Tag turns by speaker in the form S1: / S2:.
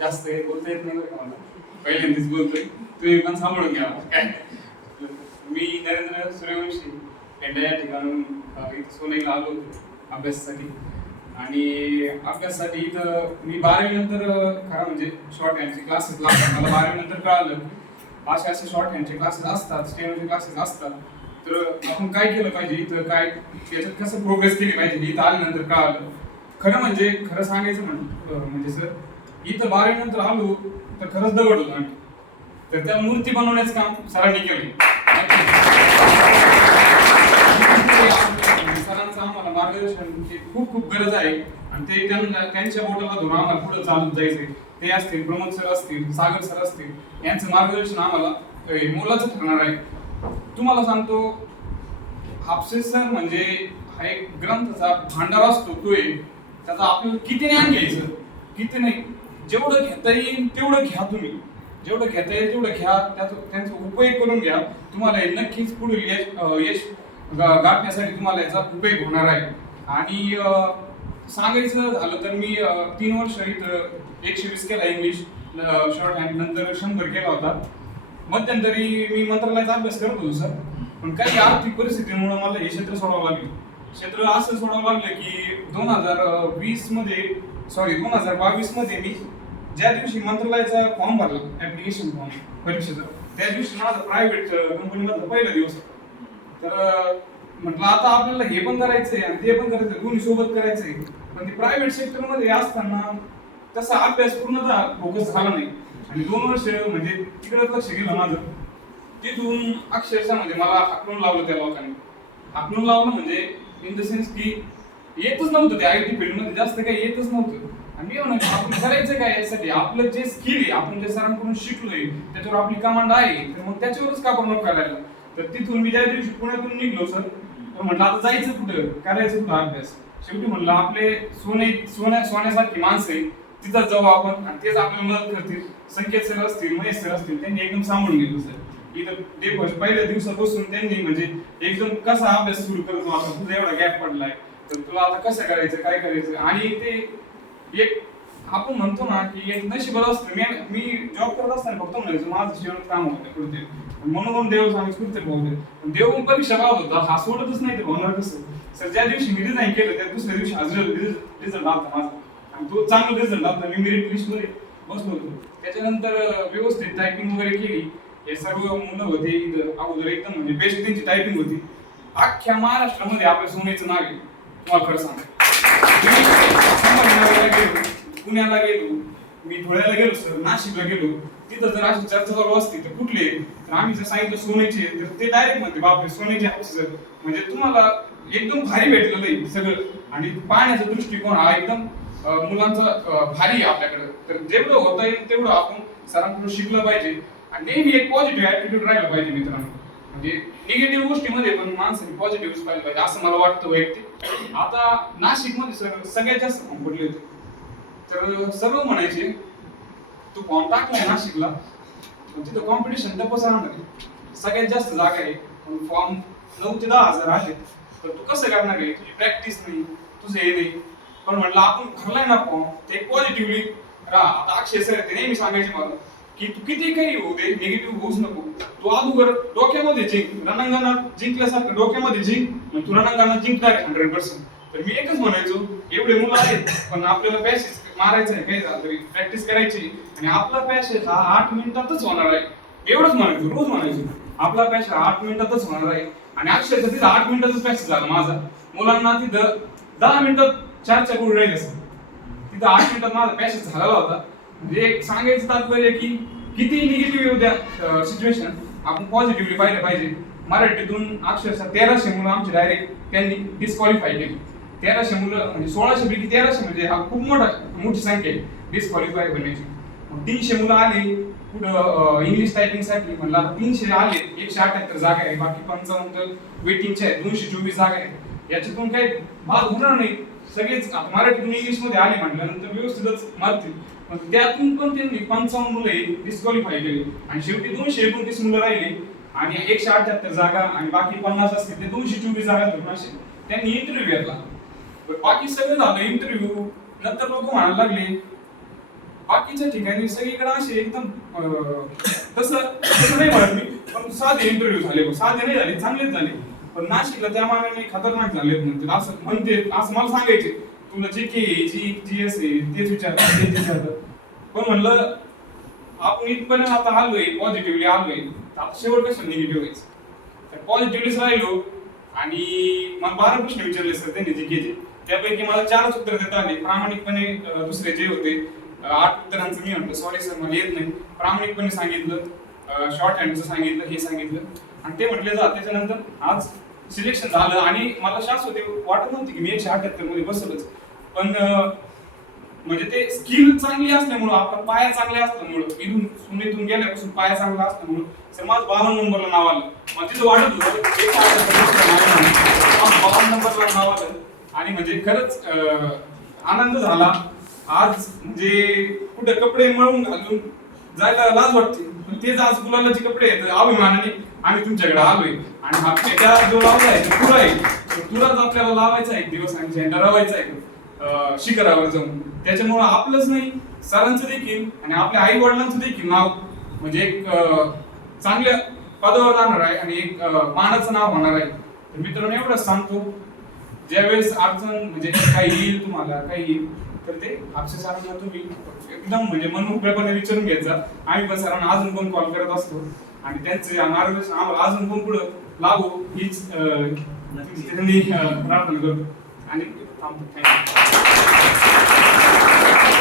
S1: जास्त हे बोलता येत नाही बरं का मला. पहिल्यांदाच बोलतोय. तुम्ही पण सांभाळून घ्या. काय? मी नरेंद्र सूर्यवंशी. पेंडा या ठिकाणून इथं सोनेला आलो होतो अभ्यासासाठी. आणि अभ्यासासाठी इथं मी बारावी नंतर खरं म्हणजे शॉर्ट हँडचे क्लासेस लागतात मला बारावी नंतर कळालं असे असे शॉर्ट हँडचे क्लासेस असतात स्टेमचे क्लासेस असतात. तर आपण काय केलं पाहिजे? इथं काय त्याच्यात कसं प्रोग्रेस केली पाहिजे? इथं आल्यानंतर कळालं. खरं म्हणजे खरं सांगायचं म्हण म्हणजे सर इथं बारावी नंतर आलो तर खरंच दगडलो आम्ही तर त्या मूर्ती बनवण्याचं काम सरांनी केलं. सरांचं आम्हाला मार्गदर्शन खूप खूप गरज आहे. आणि ते त्यांना त्यांच्या बोटाला धरून आम्हाला पुढे चालत जायचंय. ते असतील प्रमोद सर असतील सागर सर असतील यांचं मार्गदर्शन आम्हाला मोलाचं ठरणार आहे. तुम्हाला सांगतो हापसे सर म्हणजे हा एक ग्रंथाचा भांडार असतो तो एक त्याचा आपल्याला किती ज्ञान घ्यायचं? किती नाही? जेवढं घेता येईल तेवढं घ्या तुम्ही. जेवढं घेता येईल तेवढं घ्या. त्याचा त्यांचा उपयोग करून घ्या. तुम्हाला हे नक्कीच पुढील यश यश गाठण्यासाठी तुम्हाला याचा उपयोग होणार आहे. आणि सांगायचं झालं तर मी तीन वर्ष इथं एकशे वीस केला इंग्लिश शॉर्ट हँड नंतर शंभर केला होता. मध्यंतरी मी मंत्रालयाचा अभ्यास करत होतो सर. पण काही आर्थिक परिस्थितीमुळे मला हे क्षेत्र सोडावं लागलं. क्षेत्र असं सोडावं लागलं की दोन हजार वीसमध्ये सॉरी दोन हजार बावीसमध्ये मी ज्या दिवशी मंत्रालयाचा फॉर्म भरला ऍप्लिकेशन फॉर्म परीक्षेचा त्या दिवशी माझा प्रायव्हेट कंपनीमधला पहिला दिवस तर म्हटलं आता आपल्याला हे पण करायचंय आणि ते पण करायचंय दोन्ही सोबत करायचंय. पण ते प्रायव्हेट सेक्टरमध्ये असताना तसा अभ्यास पूर्णतः फोकस झाला नाही. आणि दोन वर्ष म्हणजे तिकडे लक्ष गेलं माझं. तिथून अक्षरशः म्हणजे मला हाकलून लावलं त्या लोकांनी. हाकलून लावलं म्हणजे इन द सेन्स की येतच नव्हतं ते आय टी फील्डमध्ये जास्त काही येतच नव्हतं. आणि मी आपण करायचं काय यासाठी? आपलं जे स्किल आहे आपण जे सरांकडून शिकलोय त्याच्यावर आपली कमांड आहे. तर मग त्याच्यावरच का आपण करायला तर तिथून मी ज्या दिवशी पुण्यातून निघलो सर तर म्हटलं आता जायचं कुठं? करायचं कुठं अभ्यास? शेवटी म्हटलं आपले सोने सोन्या सोन्यासारखी माणसं आहे तिथं जाऊ आपण आणि तेच आपल्याला मदत करतील. संकेत सर असतील महेश सर असतील त्यांनी एकदम सांभाळून घेतलं सर इथं डे पहिल्या दिवसापासून त्यांनी म्हणजे एकदम कसा अभ्यास सुरू करतो आता तुझा एवढा गॅप पडलाय. तर तुला आता कसं करायचं काय करायचं? आणि ते एक आपण म्हणतो ना की एक नशिबात असतं. मी मी जॉब करत असताना फक्त म्हणायचं माझं जीवन काम होतं कुठे म्हणून देव सांगितलं कुठे भाऊ पण देव परीक्षा लावत होता. हा सोडतच नाही ते होणार कसं? सर ज्या दिवशी मी डिझाईन केलं त्या दुसऱ्या दिवशी हजर रिझल्ट आलता माझा. आणि तो चांगला रिझल्ट आलता. मी मेरिट लिस्टमध्ये बसलो होतो. त्याच्यानंतर व्यवस्थित टायपिंग वगैरे केली. हे सर्व मुलं होते इथं अगोदर एकदम म्हणजे बेस्ट त्यांची टायपिंग होती. अख्ख्या महाराष्ट्रामध्ये आपल्या सोन्याचं नाव आहे. तुम्हाला खरं सांग गेलो पुण्याला गेलो. मी धुळ्याला गेलो सर नाशिकला गेलो. तिथं जर अशी चर्चा चालू असते तर कुठले तर आम्ही जर सांगितलं सोन्याचे तर ते डायरेक्ट म्हणते बापरे सोन्याचे हाऊस सर. म्हणजे तुम्हाला एकदम भारी भेटलेलं आहे सगळं. आणि पाहण्याचा दृष्टिकोन हा एकदम मुलांचा भारी आहे आपल्याकडे. तर जेवढं होता येईल तेवढं आपण सरांकडून शिकलं पाहिजे. आणि नेहमी एक पॉझिटिव्ह ऍटिट्यूड राहिलं पाहिजे मित्रांनो. म्हणजे निगेटिव्ह गोष्टीमध्ये पण माणसाने पॉझिटिव्ह पाहिजे पाहिजे असं मला वाटतं वैयक्तिक. आता नाशिकमध्ये सर सगळ्यात जास्त फॉर्म पडले होते. तर सर्व म्हणायचे तू फॉर्म टाकलाय नाशिकला पण तिथं कॉम्पिटिशन तपस राहणार सगळ्यात जास्त जागा आहे फॉर्म नऊ ते दहा हजार आहेत. तर तू कसं करणार आहे? तुझी प्रॅक्टिस नाही तुझं हे नाही. पण म्हटलं आपण भरलाय ना फॉर्म ते पॉझिटिव्हली राहा. आता अक्षय सर ते नेहमी सांगायचे मला. की तू किती काही होऊ दे निगेटिव्ह होऊच नको. तू अगोदर डोक्यामध्ये जिंक रणांगणात जिंकल्यासारखं डोक्यामध्ये जिंक मग तू रणांगणात जिंकणार हंड्रेड पर्सेंट तर मी एकच म्हणायचो एवढे मुलं आहेत पण आपल्याला पॅसेज मारायचं आहे काही झालं तरी प्रॅक्टिस करायची आणि आपला पॅसेज हा आठ मिनिटातच होणार आहे. एवढंच म्हणायचो रोज म्हणायचो. आपला पॅसेज हा आठ मिनिटातच होणार आहे. आणि अक्षरशः तिथं आठ मिनिटातच पॅसेज झाला माझा. मुलांना तिथं दहा मिनिटात चारच्या गोळी राहिले असं तिथं आठ मिनिटात माझा पॅसेज झालेला होता. म्हणजे एक सांगायचं तात्पर्य की किती निगेटिव्ह येऊ द्या सिच्युएशन आपण पॉझिटिव्हली पाहिलं पाहिजे. मराठीतून अक्षरशः तेराशे मुलं आमचे डायरेक्ट त्यांनी डिस्क्वालिफाय केली. तेराशे मुलं म्हणजे सोळाशे पैकी तेराशे म्हणजे हा खूप मोठा मोठी संख्या आहे डिस्क्वालिफाय होण्याची. मग तीनशे मुलं आले कुठं इंग्लिश टायपिंगसाठी म्हणलं आता तीनशे आले एकशे अठ्याहत्तर जागा आहे बाकी पंचावन्न तर वेटिंगच्या आहेत दोनशे चोवीस जागा आहेत. याच्यातून काही भाग होणार नाही. सगळेच मराठीतून इंग्लिशमध्ये आले म्हटल्यानंतर व्यवस्थितच मारतील. मग त्यातून पण त्यांनी पंचावन्न मुलं डिस्क्वालिफाय केले. आणि शेवटी दोनशे एकोणतीस मुलं राहिले आणि एकशे अठ्याहत्तर जागा आणि बाकी पन्नास असतील ते दोनशे चोवीस जागा धरून असे. त्यांनी इंटरव्ह्यू घेतला. बाकी सगळं झालं इंटरव्ह्यू नंतर लोक म्हणायला लागले बाकीच्या ठिकाणी सगळीकडे असे एकदम अं, तसं तसं नाही म्हणत मी पण साधे इंटरव्ह्यू झाले. साधे नाही झाले चांगलेच झाले. पण नाशिकला त्या मानाने खतरनाक झालेत म्हणते असं म्हणते असं मला सांगायचे. तुला जे के जी जी एस आहे तेच विचार तेच विचारतात पण म्हणलं आपण इथपर्यंत आता आलोय पॉझिटिव्हली आलोय तर आता शेवट कसं निगेटिव्ह व्हायचं. तर पॉझिटिव्हलीच राहिलो आणि मला बारा प्रश्न विचारले सर त्यांनी जी के जी त्यापैकी मला चारच उत्तर देता आले. प्रामाणिकपणे दुसरे जे होते आठ उत्तरांचं मी म्हणतो सॉरी सर मला येत नाही. प्रामाणिकपणे सांगितलं शॉर्ट हँडचं सांगितलं हे सांगितलं. आणि ते म्हटले जा त्याच्यानंतर आज सिलेक्शन झालं आणि मला शास वाटत नव्हती की मी एकशे अठ्याहत्तरमध्ये बसलच. पण म्हणजे ते स्किल चांगली असल्यामुळं आपला पाया चांगला असल्यामुळं इथून सुनेतून गेल्यापासून पाया चांगला असल्यामुळं सर माझं बावन्न नंबरला नाव आलं. मग तिथं वाटत होतं एक बावन्न नंबरला नाव आलं. आणि म्हणजे खरंच अं, आनंद झाला. आज म्हणजे कुठे कपडे मळून घालून जायला लाज वाटते. पण तेच आज गुलालाचे कपडे आहेत अभिमानाने आम्ही तुमच्याकडे आलोय. आणि हा त्याच्या जो लावलाय आहे तो तुरा आहे. तुलाच आपल्याला लावायचा आहे एक दिवस आणि झेंडा लावायचा आहे. शिखरावर जाऊन. त्याच्यामुळं आपलंच नाही सरांचं देखील आणि आपल्या आई वडिलांचं देखील नाव. म्हणजे एक चांगल्या पदावर जाणार आहे आणि एक मानाचं नाव होणार आहे. तर मित्रांनो एवढंच सांगतो. ज्यावेळेस अडचण म्हणजे काही येईल तुम्हाला काही येईल तर ते अक्षय सरांना तुम्ही एकदम म्हणजे मन मोकळेपणे विचारून घ्यायचा. आम्ही पण सरांना अजून पण कॉल करत असतो. आणि त्यांचे मार्गदर्शन आम्हाला अजून पण पुढं लागू हीच त्यांनी प्रार्थना करतो. आणि थांबतो थँक्यू